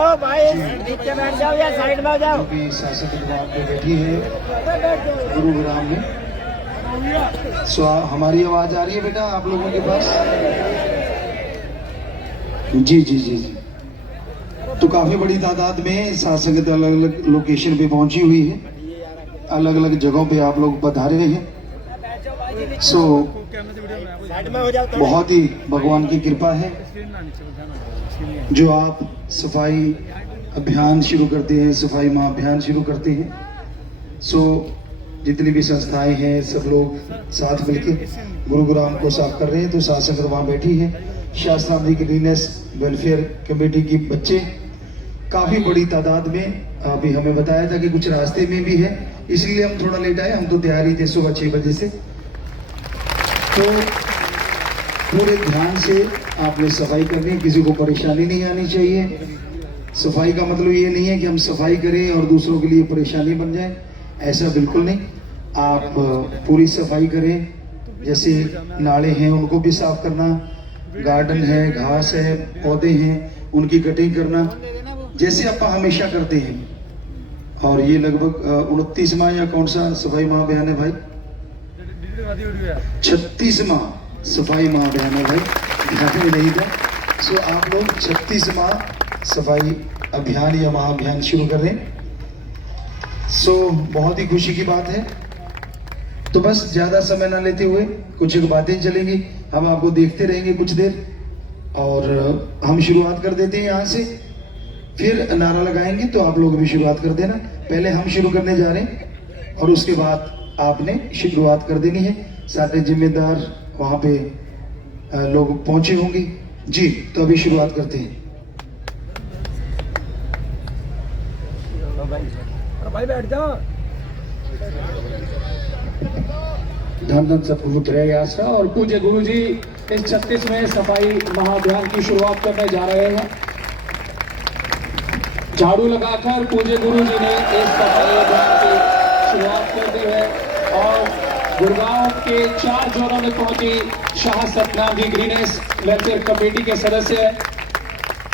भाई नीचे बैठ जाओ या साइड में जाओ। जो कि शासक विभाग पे बैठी है गुरुग्राम में। हमारी आवाज आ रही है बेटा आप लोगों के पास? जी जी जी जी। तो काफी बड़ी तादाद में शासक अलग अलग लोकेशन पे पहुंची हुई है, अलग अलग जगहों पे आप लोग पधारे हैं। बहुत ही भगवान की कृपा है जो आप सफाई अभियान शुरू करते हैं, सफाई महाअभियान शुरू करते हैं। जितनी भी संस्थाएं हैं सब लोग साथ मिलकर गुरुग्राम को साफ कर रहे हैं। तो शासक वहाँ बैठी है, शासनाधिक क्लीननेस वेलफेयर कमेटी की बच्चे काफी बड़ी तादाद में। अभी हमें बताया था कि कुछ रास्ते में भी है, इसलिए हम थोड़ा लेट आए। हम तो तैयार ही थे सुबह 6 बजे से। तो पूरे ध्यान से आपने सफाई करनी है, किसी को परेशानी नहीं आनी चाहिए। सफाई का मतलब ये नहीं है कि हम सफाई करें और दूसरों के लिए परेशानी बन जाए, ऐसा बिल्कुल नहीं। आप पूरी सफाई करें, जैसे नाले हैं उनको भी साफ करना, गार्डन है, घास है, पौधे हैं, उनकी कटिंग करना, जैसे आप हमेशा करते हैं। और ये लगभग 29वां या कौन सा सफाई महाअभियान है भाई? 36वां सफाई महाअभियान है भाई, ध्यान में नहीं था। आप लोग 36वां सफाई अभियान या महाअभियान शुरू कर रहे हैं। बहुत ही खुशी की बात है। तो बस ज्यादा समय ना लेते हुए कुछ एक बातें चलेंगी, हम आपको देखते रहेंगे कुछ देर, और हम शुरुआत कर देते हैं यहाँ से, फिर नारा लगाएंगे तो आप लोग भी शुरुआत कर देना। पहले हम शुरू करने जा रहे हैं और उसके बाद आपने शुरुआत कर देनी है। सारे जिम्मेदार वहां पे लोग पहुंचे होंगे जी। तो अभी शुरुआत करते हैं। भाई बैठ जाओ। धन धन सतगुरु प्रयासा और पूज्य गुरु जी इस 36वें सफाई महाअभियान की शुरुआत करने जा रहे हैं। झाड़ू लगाकर पूज्य गुरु जी ने इस सफाई अभियान की शुरुआत करते हुए और गुड़गांव के 4 जोनों में पहुंची Shah Satnam ji greenish welfare committee के सदस्य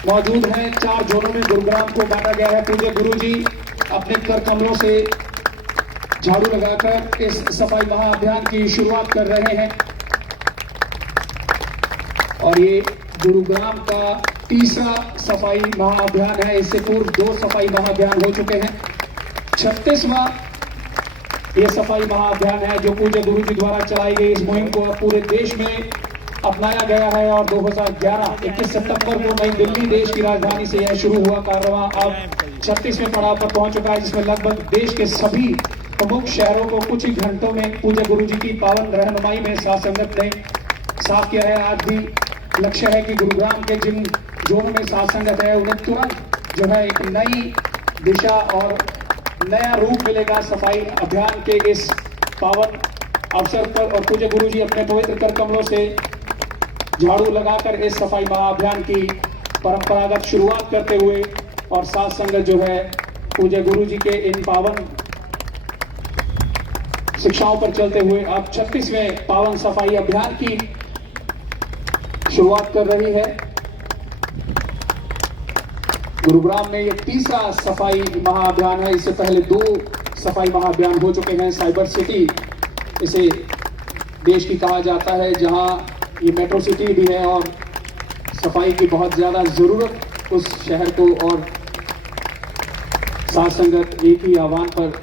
मौजूद हैं। 4 जोनों में गुरुग्राम को बांटा गया है। पूज्य गुरु जी अपने कर कमरों से झाड़ू लगाकर इस सफाई महाअभियान की शुरुआत कर रहे हैं। और ये गुरुग्राम का तीसरा सफाई महाअभियान है। इससे पूर्व 2 सफाई महाअभियान हो चुके हैं। 36वां ये सफाई महाअभियान है जो पूज्य गुरु जी द्वारा चलाई गई इस मुहिम को पूरे देश में अपनाया गया है। और 2011 21 सितंबर को नई दिल्ली देश की राजधानी से यह शुरू हुआ कार्यक्रम अब 36वें पड़ाव पर पहुंच चुका है, जिसमें लगभग देश के सभी प्रमुख शहरों को कुछ ही घंटों में पूज्य गुरु जी की पावन रहनुमाई में साथ संगत ने साफ किया है। आज भी लक्ष्य है कि गुरुग्राम के जिन जोनों में साथ संगत है उन्हें तुरंत जो है एक नई दिशा और नया रूप मिलेगा सफाई अभियान के इस पावन अवसर पर। और पूज्य गुरु जी अपने पवित्र कर कमलों से झाड़ू लगाकर इस सफाई महाअभियान की परंपरागत शुरुआत करते हुए और साथ संगत जो है पूज्य गुरु जी के इन पावन शिक्षाओं पर चलते हुए अब 36वें पावन सफाई अभियान की शुरुआत कर रही है। गुरुग्राम में यह तीसरा सफाई महाअभियान है। इससे पहले 2 सफाई महाअभियान हो चुके हैं। साइबर सिटी इसे देश की कहा जाता है, जहां ये मेट्रो सिटी भी है और सफाई की बहुत ज्यादा जरूरत उस शहर को। और साथ संगत एक ही आह्वान पर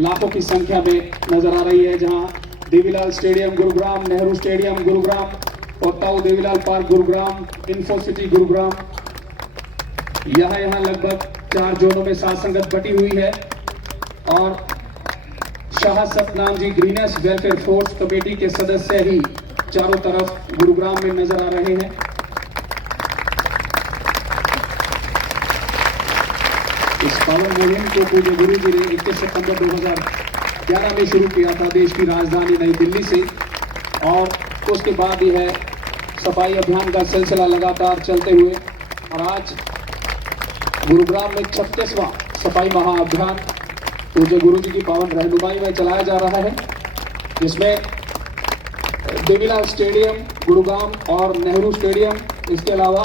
लाखों की संख्या में नजर आ रही है, जहां देवीलाल स्टेडियम गुरुग्राम, नेहरू स्टेडियम गुरुग्राम और ताऊ Devilal park Gurugram, info city Gurugram, यहाँ लगभग 4 जोनों में साथ संगत बटी हुई है। और Shah Satnam ji greenish welfare force committee के सदस्य ही चारों तरफ गुरुग्राम में नजर आ रहे हैं। इस पावन मुहिम को पूज्य गुरु जी ने 21 सितंबर 2011 में शुरू किया था देश की राजधानी नई दिल्ली से। और उसके बाद यह सफाई अभियान का सिलसिला लगातार चलते हुए और आज गुरुग्राम में 36वां सफाई महाअभियान पूज्य गुरु जी की पावन रहनुमाई में चलाया जा रहा है, जिसमें देवीलाल स्टेडियम गुरुग्राम और नेहरू स्टेडियम, इसके अलावा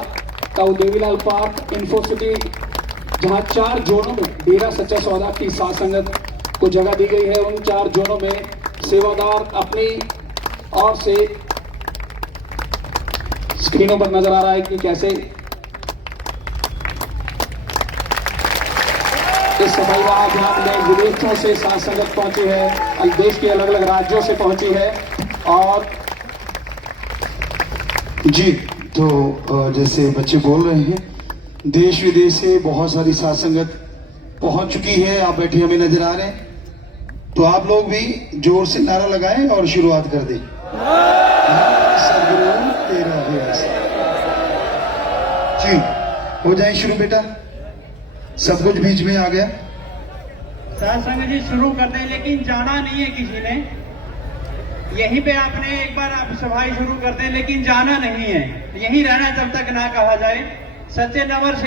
ताऊ देवीलाल पार्क, इन्फो सिटी जहां 4 जोनों में डेरा सच्चा सौदा की साथ संगत को जगह दी गई है। उन 4 जोनों में सेवादार अपनी ओर से स्क्रीनों पर नजर आ रहा है कि कैसे इस सफाई महाअभियान में विदेशों से साथ संगत पहुंची है, देश के अलग अलग राज्यों से पहुंची है। और जी, तो जैसे बच्चे बोल रहे हैं, देश विदेश से बहुत सारी साथ संगत पहुंच चुकी है। आप बैठे हमें नजर आ रहे हैं, तो आप लोग भी जोर से नारा लगाएं और शुरुआत कर दें। सद्गुरु तेरा अभ्यास। जी, हो जाए शुरू बेटा, सब कुछ बीच में आ गया। साथ संगत जी शुरू कर दें, लेकिन जाना नहीं है किसी ने। यहीं पे आपने एक बार आप सफाई शुरू कर दें, लेकिन जाना नहीं है, यहीं रहना जब तक ना कहा जाए। सच्चे नंबर से